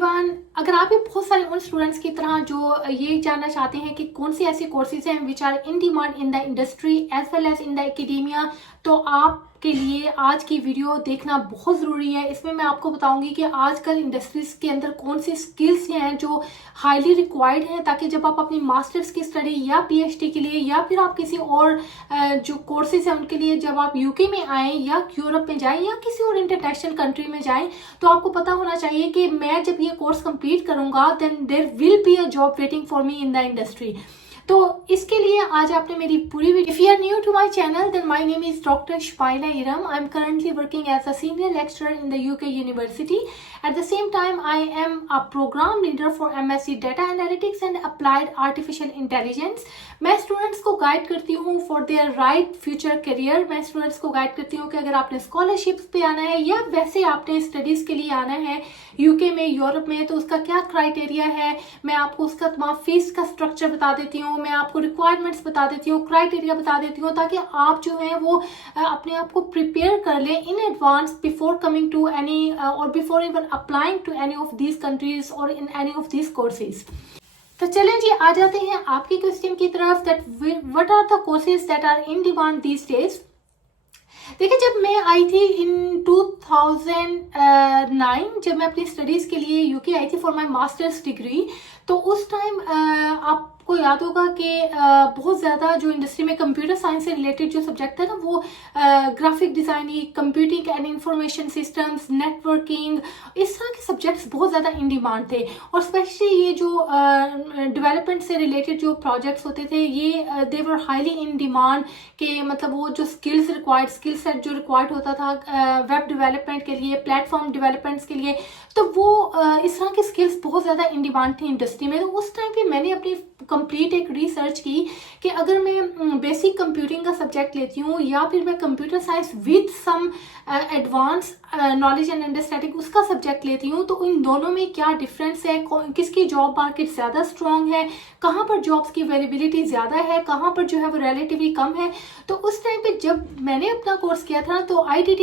Everyone, अगर आप भी बहुत सारे उन स्टूडेंट्स की तरह जो ये जानना चाहते हैं कि कौन सी ऐसी कोर्सेज हैं which are in demand in the industry as well as in the academia, तो आपके लिए आज की वीडियो देखना बहुत ज़रूरी है। इसमें मैं आपको बताऊंगी कि आजकल इंडस्ट्रीज के अंदर कौन सी स्किल्स हैं जो हाईली रिक्वायर्ड हैं, ताकि जब आप अपनी मास्टर्स की स्टडी या पीएचडी के लिए या फिर आप किसी और जो कोर्सेज हैं उनके लिए जब आप यूके में आएँ या यूरोप में जाएं या किसी और इंटरनेशनल कंट्री में जाएं, तो आपको पता होना चाहिए कि मैं जब ये कोर्स कंप्लीट करूंगा then there will be a job waiting for me in the industry. तो इसके लिए आज आपने मेरी पूरी video, if you are new to my channel then my name is doctor Shafaila Iram. I am currently working as a senior lecturer in the UK university. At the same time I am a programme leader for MSc data analytics and applied artificial intelligence. मैं students को guide करती हूँ for their right future career. मैं students को guide करती हूँ कि अगर आपने स्कॉलरशिप्स पे आना है या वैसे आपने स्टडीज के लिए आना है यूके में, यूरोप में, तो उसका क्या क्राइटेरिया है, मैं आपको उसका तमाम फीस का स्ट्रक्चर बता देती हूँ, मैं आपको रिक्वायरमेंट्स बता देती हूँ, क्राइटेरिया बता देती हूँ, ताकि आप जो है वो अपने आप को प्रिपेयर कर लें in advance before coming to any or before even applying to any of these countries or in any of these courses. तो चलें जी, आ जाते हैं आपके क्वेश्चन की तरफ that what are the courses that are in demand these days. देखिए, जब मैं आई थी इन 2009, जब मैं अपनी स्टडीज़ के लिए यूके आई थी फॉर माय मास्टर्स डिग्री, तो उस टाइम आपको याद होगा कि बहुत ज़्यादा जो इंडस्ट्री में कंप्यूटर साइंस से रिलेटेड जो सब्जेक्ट है ना, वो graphic designing, computing and information systems, networking, इस तरह के सब्जेक्ट्स बहुत ज़्यादा इन डिमांड थे। और स्पेशली ये जो डेवलपमेंट से रिलेटेड जो प्रोजेक्ट्स होते थे, ये दे वर हाईली इन डिमांड के, मतलब वो जो स्किल सेट जो रिक्वायर्ड होता था वेब डेवलपमेंट के लिए, प्लेटफॉर्म डेवलपमेंट्स के लिए, तो वो इस तरह की स्किल्स बहुत ज़्यादा इन डिमांड थी इंडस्ट्री में। तो उस टाइम पे मैंने अपनी कंप्लीट एक रिसर्च की कि अगर मैं बेसिक कंप्यूटिंग का सब्जेक्ट लेती हूँ या फिर मैं computer science with some advance knowledge and understanding उसका सब्जेक्ट लेती हूँ, तो इन दोनों में क्या डिफरेंस है, किसकी जॉब मार्केट ज़्यादा स्ट्रॉन्ग है, कहाँ पर जॉब्स की अवेलेबिलिटी ज़्यादा है, कहाँ पर जो है वो रिलेटिवली कम है। तो उस टाइम पे जब मैंने अपना कोर्स किया था, तो I did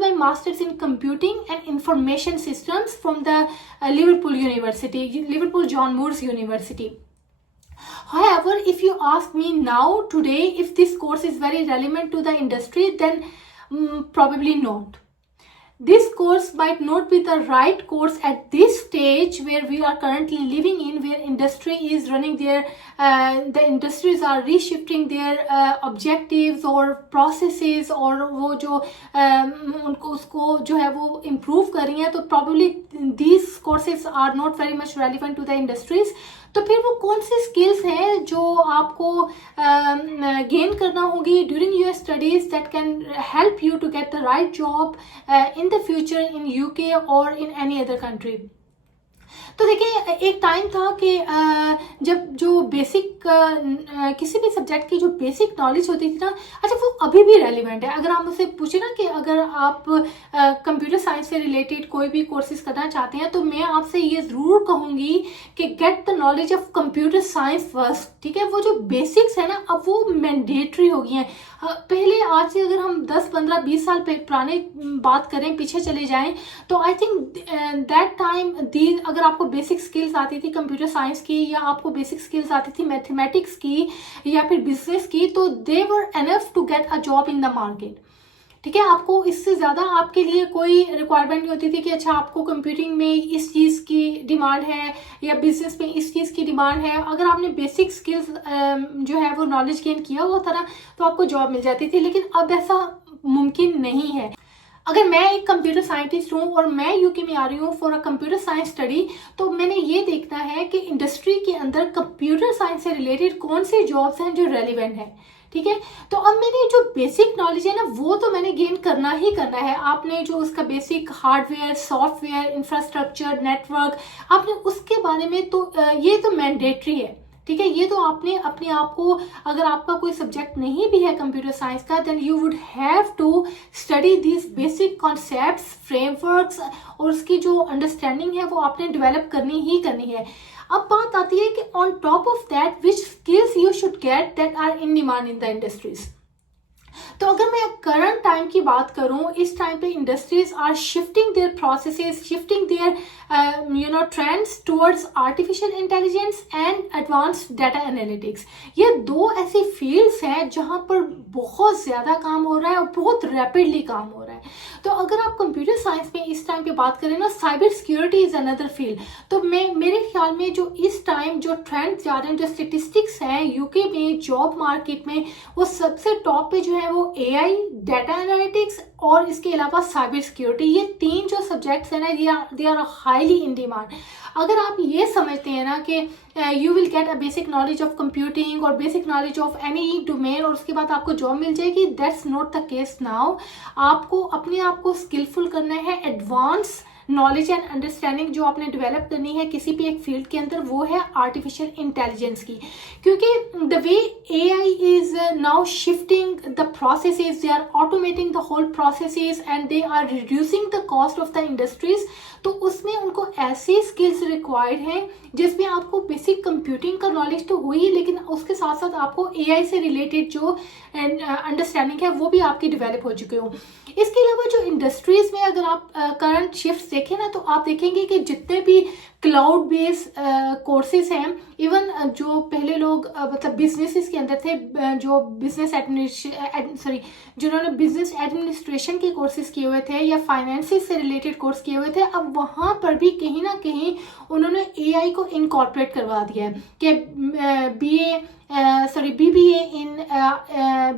my masters in computing and information systems from the Liverpool University, Liverpool John Moores University. However, if you ask me now today if this course is very relevant to the industry, then probably not. This course might not be the right course at this stage where we are currently living in, where industry is running their the industries are reshifting their objectives or processes, और वो जो उनको उसको जो है वो improve कर रही हैं, तो probably these courses are not very much relevant to the industries. तो फिर वो कौन सी स्किल्स हैं जो आपको गेन करना होगी during your studies that can help you to get the right job in the future in UK और इन एनी अदर कंट्री। तो देखिए, एक टाइम था कि जब जो बेसिक किसी भी सब्जेक्ट की जो बेसिक नॉलेज होती थी ना, अच्छा वो अभी भी रेलिवेंट है। अगर आप मुझसे पूछे ना कि अगर आप कंप्यूटर साइंस से रिलेटेड कोई भी कोर्सेज करना चाहते हैं, तो मैं आपसे ये ज़रूर कहूँगी कि get the knowledge of computer science first. ठीक है, वो जो बेसिक्स है ना, अब वो मैंडेटरी हो गई हैं। पहले आज से अगर हम 10, 15, 20 साल पुराने बात करें, पीछे चले जाएं, तो आई थिंक दैट टाइम अगर आपको बेसिक स्किल्स आती थी कंप्यूटर साइंस की, या आपको बेसिक स्किल्स आती थी मैथमेटिक्स की या फिर बिजनेस की, तो they were enough to get a job in the market. ठीक है, आपको इससे ज़्यादा आपके लिए कोई रिक्वायरमेंट नहीं होती थी कि अच्छा आपको कंप्यूटिंग में इस चीज़ की डिमांड है या बिजनेस में इस चीज़ की डिमांड है। अगर आपने बेसिक स्किल्स जो है वो नॉलेज गेन किया हुआ था ना, तो आपको जॉब मिल जाती थी। लेकिन अब ऐसा मुमकिन नहीं है। अगर मैं एक कंप्यूटर साइंटिस्ट हूँ और मैं यूके में आ रही हूँ for a computer science study, तो मैंने ये देखना है कि इंडस्ट्री के अंदर कंप्यूटर साइंस से रिलेटेड कौन सी जॉब्स हैं जो रेलिवेंट है। ठीक है, तो अब मैंने जो बेसिक नॉलेज है ना, वो तो मैंने गेन करना ही करना है। आपने जो उसका basic hardware, software, infrastructure, network, आपने उसके बारे में तो ये तो मैंडेटरी है। ठीक है, ये तो आपने अपने आप को, अगर आपका कोई सब्जेक्ट नहीं भी है कंप्यूटर साइंस का, then you would have to study this basic concepts, frameworks, और उसकी जो अंडरस्टैंडिंग है वो आपने डेवलप करनी ही करनी है। अब बात आती है कि on top of that which skills you should get that are in demand in the industries. तो अगर मैं करंट टाइम की बात करूं, इस टाइम पे industries are shifting their processes, shifting their trends towards artificial intelligence and advanced data analytics. ये दो ऐसी फील्ड्स हैं जहां पर बहुत ज़्यादा काम हो रहा है और बहुत रैपिडली काम हो रहा है। तो अगर आप कंप्यूटर साइंस में इस टाइम पे बात करें ना, cyber security is another field. तो मेरे ख्याल में जो इस टाइम जो ट्रेंड जा रहे हैं, जो स्टेटिस्टिक्स हैं यूके में जॉब मार्केट में, वो सबसे टॉप पे जो है वो एआई, डाटा एनालिटिक्स और इसके अलावा साइबर सिक्योरिटी। ये तीन जो सब्जेक्ट्स हैं ना, they are highly in demand. अगर आप ये समझते हैं ना कि you will get a basic knowledge of computing और basic knowledge of any domain और उसके बाद आपको जॉब मिल जाएगी, that's not the case now. आपको अपने आप को स्किलफुल करना है, एडवांस नॉलेज एंड अंडरस्टैंडिंग जो आपने डेवलप करनी है किसी भी एक फील्ड के अंदर, वो है आर्टिफिशियल इंटेलिजेंस की। क्योंकि the way AI is now shifting the processes, they are automating the whole processes and they are reducing the cost of the industries. तो उसमें उनको ऐसी स्किल्स रिक्वायर्ड हैं जिसमें आपको बेसिक कंप्यूटिंग का नॉलेज तो हुई, लेकिन उसके साथ साथ आपको एआई से रिलेटेड जो अंडरस्टैंडिंग है वो भी आपकी डेवलप हो चुकी हो। इसके अलावा जो इंडस्ट्रीज में अगर आप करंट शिफ्ट देखें ना, तो आप देखेंगे कि जितने भी क्लाउड बेस्ड कोर्सेज हैं, इवन जो पहले लोग मतलब बिजनेसेस के अंदर थे, जो जिन्होंने बिजनेस एडमिनिस्ट्रेशन के कोर्सेज किए हुए थे या फाइनेंसिस से रिलेटेड कोर्स किए हुए थे, अब वहाँ पर भी कहीं ना कहीं उन्होंने एआई को इनकॉर्पोरेट करवा दिया है कि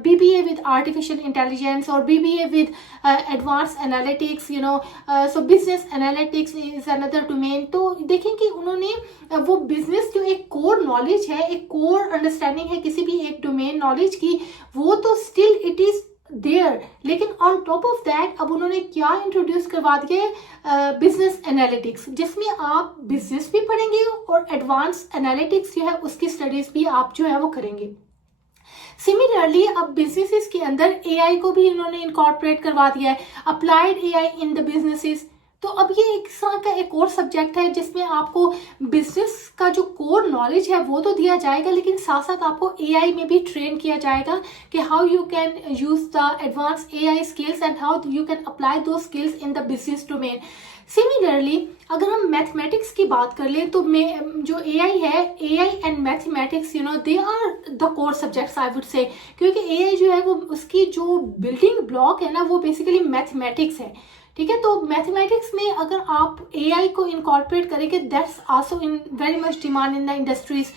BBA with artificial intelligence or BBA with advanced analytics, so business analytics is another domain। तो देखें कि उन्होंने वो बिजनेस जो एक कोर नॉलेज है, एक कोर अंडरस्टैंडिंग है किसी भी एक डोमेन नॉलेज की, वो तो स्टिल इट इज देयर, लेकिन ऑन टॉप ऑफ दैट अब उन्होंने क्या इंट्रोड्यूस करवा दिया, बिजनेस एनालिटिक्स, जिसमें आप बिजनेस भी पढ़ेंगे और एडवांस एनालिटिक्स जो है उसकी स्टडीज भी आप जो है वो करेंगे। सिमिलरली अब बिजनेसेस के अंदर एआई को भी इन्होंने इनकॉर्पोरेट करवा दिया है, applied AI in the businesses. तो अब ये एक तरह का एक और सब्जेक्ट है जिसमें आपको बिजनेस का जो कोर नॉलेज है वो तो दिया जाएगा, लेकिन साथ साथ आपको एआई में भी ट्रेन किया जाएगा कि how you can use the advance AI skills and how you can apply those skills in the business domain. Similarly अगर हम मैथमेटिक्स की बात कर लें, तो जो एआई है, AI and mathematics they are the core subjects I would say, क्योंकि एआई जो है वो उसकी जो बिल्डिंग ब्लॉक है ना, वो बेसिकली मैथमेटिक्स है। ठीक है, तो मैथमेटिक्स में अगर आप एआई को इनकॉर्पोरेट करेंगे, that's also in very much demand in the industries.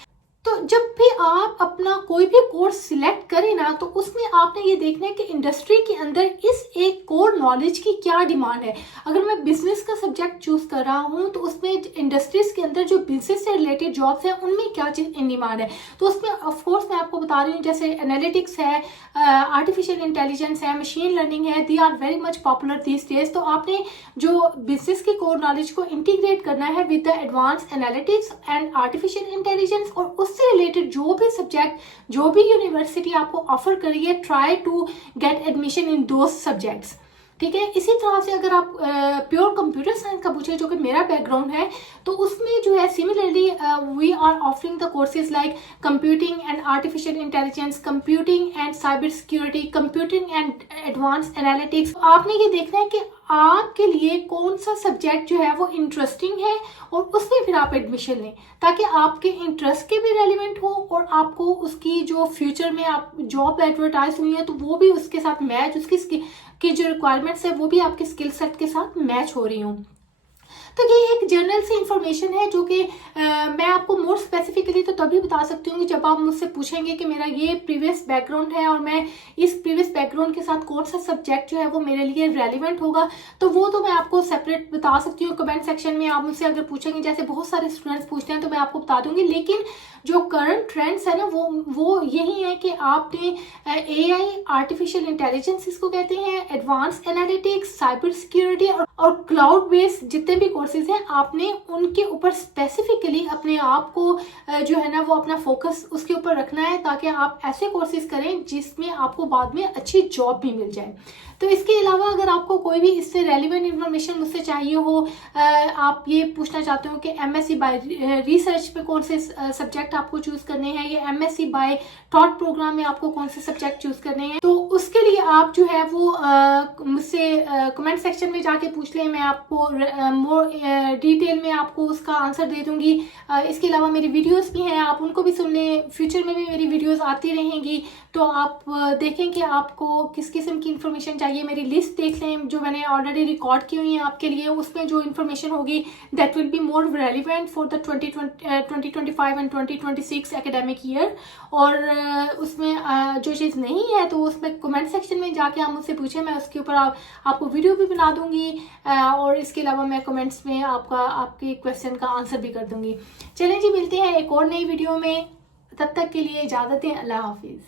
तो जब भी आप अपना कोई भी कोर्स सिलेक्ट करें ना, तो उसमें आपने ये देखना है कि इंडस्ट्री के अंदर इस एक कोर नॉलेज की क्या डिमांड है। अगर मैं बिजनेस का सब्जेक्ट चूज कर रहा हूँ, तो उसमें इंडस्ट्रीज के अंदर जो बिजनेस से रिलेटेड जॉब्स हैं उनमें क्या चीज इन डिमांड है। तो उसमें ऑफकोर्स मैं आपको बता रही हूँ, जैसे एनालिटिक्स है, आर्टिफिशियल इंटेलिजेंस है, मशीन लर्निंग है, they are very much popular these days. तो आपने जो बिजनेस की कोर नॉलेज को इंटीग्रेट करना है with the advance analytics and artificial intelligence, और उससे रिलेटेड जो भी सब्जेक्ट, जो भी यूनिवर्सिटी आपको ऑफर करिए, try to get admission in those subjects. ठीक है, इसी तरह से अगर आप प्योर कंप्यूटर साइंस का पूछे, जो कि मेरा बैकग्राउंड है, तो उसमें जो है similarly we are offering the courses like computing and artificial intelligence, computing and cyber security, computing and advance analytics. आपने ये देखना है कि आपके लिए कौन सा सब्जेक्ट जो है वो इंटरेस्टिंग है और उसमें फिर आप एडमिशन लें, ताकि आपके इंटरेस्ट के भी रेलिवेंट हो और आपको उसकी जो फ्यूचर में आप जॉब एडवर्टाइज हुई है तो वो भी उसके साथ मैच, उसकी की जो रिक्वायरमेंट्स है वो भी आपके स्किल सेट के साथ मैच हो रही हूँ। तो ये एक जनरल सी इंफॉर्मेशन है जो कि मैं आपको मोर स्पेसिफिकली तो तभी बता सकती हूँ कि जब आप मुझसे पूछेंगे कि मेरा ये प्रीवियस बैकग्राउंड है और मैं इस प्रीवियस बैकग्राउंड के साथ कौन सा सब्जेक्ट जो है वो मेरे लिए रेलिवेंट होगा, तो वो तो मैं आपको सेपरेट बता सकती हूँ। कमेंट सेक्शन में आप मुझसे अगर पूछेंगे, जैसे बहुत सारे स्टूडेंट्स पूछते हैं, तो मैं आपको बता दूंगी। लेकिन जो करंट ट्रेंड्स है ना, वो यही है कि आपने एआई, आर्टिफिशियल इंटेलिजेंस इसको कहते हैं, एडवांस एनालिटिक्स, साइबर सिक्योरिटी और क्लाउड बेस्ड जितने भी कोर्सेज हैं, आपने उनके ऊपर स्पेसिफिकली अपने आप को जो है ना वो अपना फोकस उसके ऊपर रखना है, ताकि आप ऐसे कोर्सेज करें जिसमें आपको बाद में अच्छी जॉब भी मिल जाए। तो इसके अलावा अगर आपको कोई भी इससे रेलिवेंट इन्फॉर्मेशन मुझसे चाहिए हो, आप ये पूछना चाहते हो कि एमएससी बाय रिसर्च पे कौन से सब्जेक्ट आपको चूज करने हैं या एमएससी बाय थॉट प्रोग्राम में आपको कौन से सब्जेक्ट चूज करने हैं, तो उसके लिए आप जो है वो मुझसे कमेंट सेक्शन में जाके पूछ लें। मैं आपको मोर डिटेल में आपको उसका आंसर दे दूंगी। इसके अलावा मेरी वीडियोस भी हैं, आप उनको भी सुन लें। फ्यूचर में भी मेरी वीडियोस आती रहेंगी, तो आप देखें कि आपको किस किस्म की इन्फॉर्मेशन चाहिए। मेरी लिस्ट देख लें जो मैंने ऑलरेडी रिकॉर्ड की हुई है आपके लिए। उसमें जो इन्फॉर्मेशन होगी that will be more relevant for the 2025 and 2026 academic year. और उसमें जो चीज़ नहीं है तो उसमें कमेंट सेक्शन में जाके आप मुझसे पूछें, मैं उसके ऊपर आपको वीडियो भी बना दूंगी। और इसके अलावा मैं कमेंट्स में आपके क्वेश्चन का आंसर भी कर दूंगी। चलें जी, मिलते हैं एक और नई वीडियो में। तब तक के लिए इजाज़त दें। अल्लाह हाफिज़।